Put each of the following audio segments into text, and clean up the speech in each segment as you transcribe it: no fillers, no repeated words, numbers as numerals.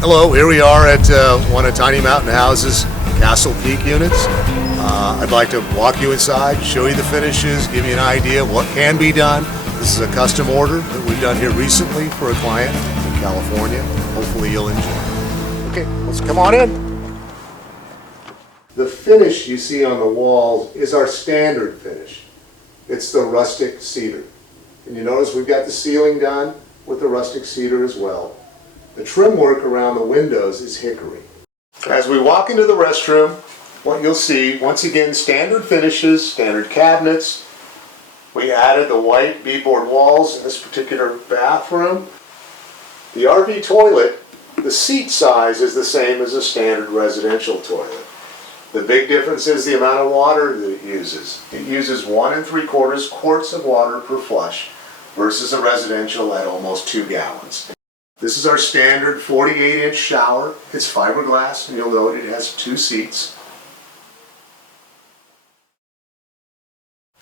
Hello, here we are at one of Tiny Mountain House's Castle Peak units. I'd like to walk you inside, show you the finishes, give you an idea of what can be done. This is a custom order that we've done here recently for a client in California. Hopefully you'll enjoy it. Okay, let's come on in. The finish you see on the walls is our standard finish. It's the rustic cedar. And you notice we've got the ceiling done with the rustic cedar as well. The trim work around the windows is hickory. As we walk into the restroom, what you'll see, once again, standard finishes, standard cabinets. We added the white beadboard walls in this particular bathroom. The RV toilet, the seat size is the same as a standard residential toilet. The big difference is the amount of water that it uses. It uses 1 3/4 quarts of water per flush versus a residential at almost 2 gallons. This is our standard 48-inch shower. It's fiberglass, and you'll note it has 2 seats.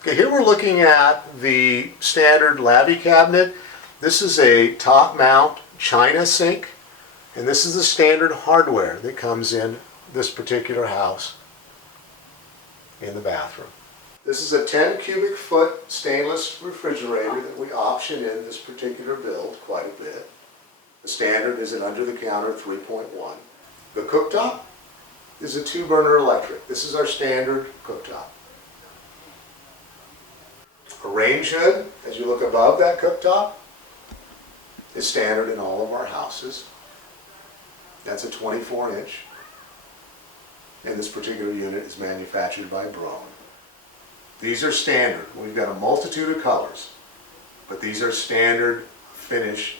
Okay, here we're looking at the standard lavy cabinet. This is a top mount China sink, and this is the standard hardware that comes in this particular house in the bathroom. This is a 10 cubic foot stainless refrigerator that we option in this particular build quite a bit. The standard is an under-the-counter 3.1. The cooktop is a 2-burner electric. This is our standard cooktop. A range hood, as you look above that cooktop, is standard in all of our houses. That's a 24-inch. And this particular unit is manufactured by Braun. These are standard. We've got a multitude of colors, but these are standard finish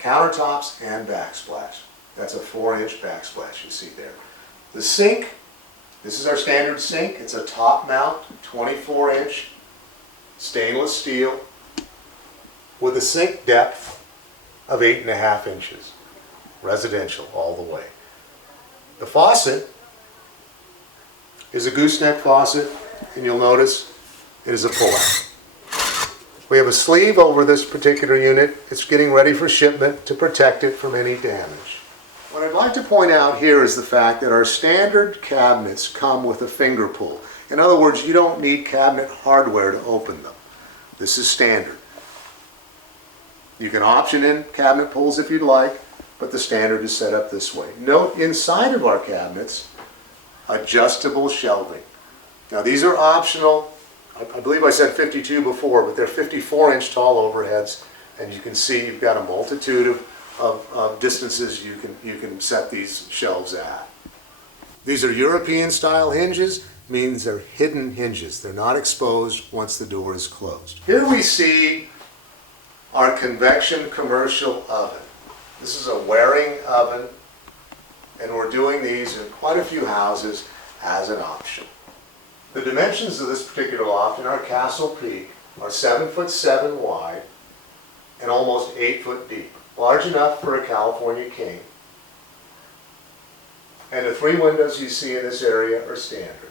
countertops and backsplash. That's a 4-inch backsplash you see there. The sink, this is our standard sink. It's a top mount 24-inch stainless steel with a sink depth of 8.5 inches. Residential all the way. The faucet is a gooseneck faucet, and you'll notice it is a pull-out. We have a sleeve over this particular unit. It's getting ready for shipment to protect it from any damage. What I'd like to point out here is the fact that our standard cabinets come with a finger pull. In other words, you don't need cabinet hardware to open them. This is standard. You can option in cabinet pulls if you'd like, but the standard is set up this way. Note inside of our cabinets, adjustable shelving. Now these are optional. I believe I said 52 before, but they're 54-inch tall overheads, and you can see you've got a multitude of distances you can set these shelves at. These are European style hinges, means they're hidden hinges. They're not exposed once the door is closed. Here we see our convection commercial oven. This is a wearing oven, and we're doing these in quite a few houses as an option. The dimensions of this particular loft in our Castle Peak are 7'7" wide and almost 8 foot deep. Large enough for a California king. And the 3 windows you see in this area are standard.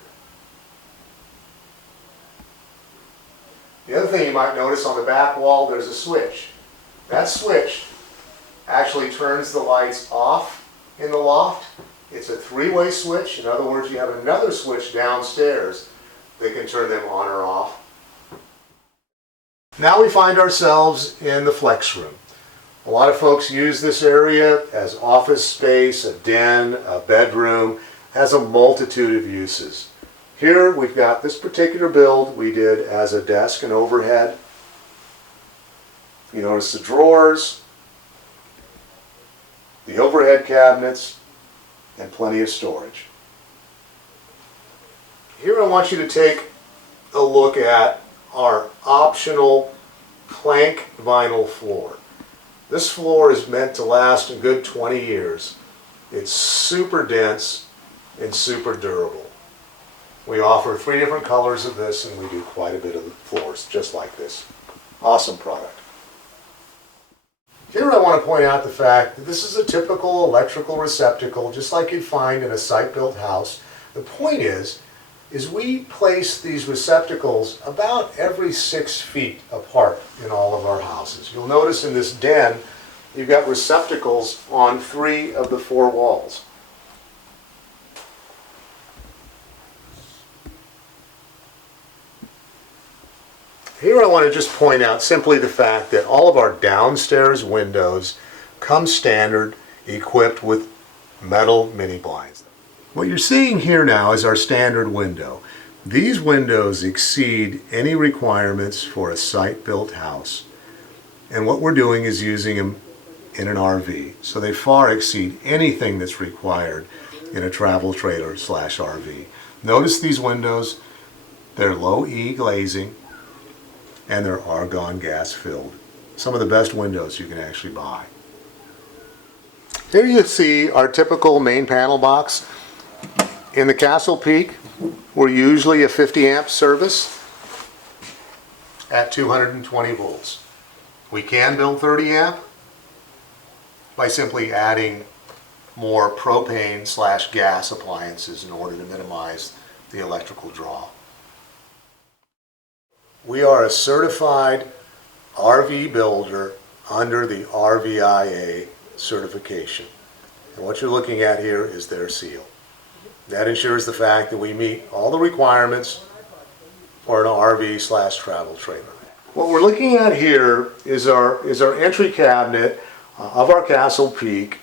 The other thing you might notice on the back wall, there's a switch. That switch actually turns the lights off in the loft. It's a 3-way switch. In other words, you have another switch downstairs that can turn them on or off. Now we find ourselves in the flex room. A lot of folks use this area as office space, a den, a bedroom. It has a multitude of uses. Here we've got this particular build we did as a desk and overhead. You notice the drawers, the overhead cabinets, and plenty of storage. Here I want you to take a look at our optional plank vinyl floor. This floor is meant to last a good 20 years. It's super dense and super durable. We offer 3 different colors of this, and we do quite a bit of the floors just like this. Awesome product. Here I want to point out the fact that this is a typical electrical receptacle, just like you'd find in a site-built house. The point is we place these receptacles about every 6 feet apart in all of our houses. You'll notice in this den, you've got receptacles on 3 of the 4 walls. Here I want to just point out simply the fact that all of our downstairs windows come standard equipped with metal mini blinds. What you're seeing here now is our standard window. These windows exceed any requirements for a site-built house. And what we're doing is using them in an RV. So they far exceed anything that's required in a travel trailer / RV. Notice these windows, they're low E glazing and they're argon gas filled. Some of the best windows you can actually buy. Here you see our typical main panel box. In the Castle Peak, we're usually a 50 amp service at 220 volts. We can build 30 amp by simply adding more propane / gas appliances in order to minimize the electrical draw. We are a certified RV builder under the RVIA certification. And what you're looking at here is their seal. That ensures the fact that we meet all the requirements for an RV / travel trailer. What we're looking at here is our entry cabinet of our Castle Peak,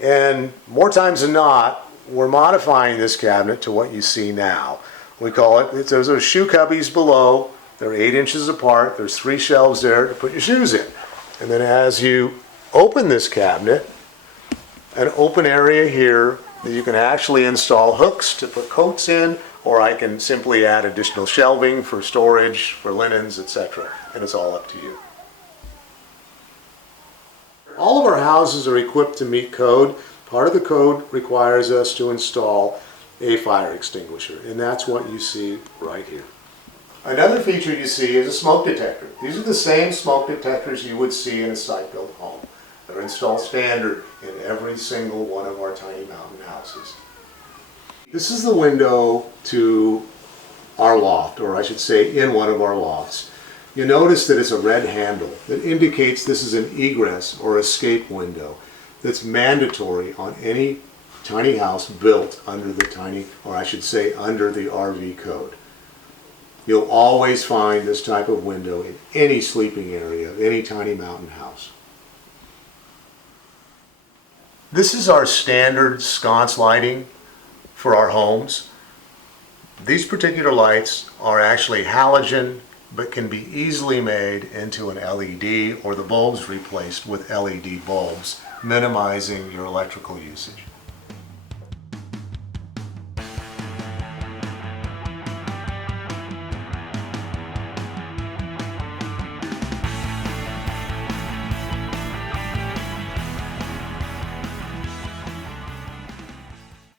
and more times than not, we're modifying this cabinet to what you see now. We call it, there's those shoe cubbies below, they're 8 inches apart, there's 3 shelves there to put your shoes in. And then as you open this cabinet, an open area here that you can actually install hooks to put coats in, or I can simply add additional shelving for storage, for linens, etc. And it's all up to you. All of our houses are equipped to meet code. Part of the code requires us to install a fire extinguisher, and that's what you see right here. Another feature you see is a smoke detector. These are the same smoke detectors you would see in a site-built home. They're installed standard in every single one of our tiny mountain houses. This is the window to our loft, or I should say in one of our lofts. You notice that it's a red handle that indicates this is an egress or escape window that's mandatory on any tiny house built under the tiny, or I should say under the RV code. You'll always find this type of window in any sleeping area of any tiny mountain house. This is our standard sconce lighting for our homes. These particular lights are actually halogen, but can be easily made into an LED, or the bulbs replaced with LED bulbs, minimizing your electrical usage.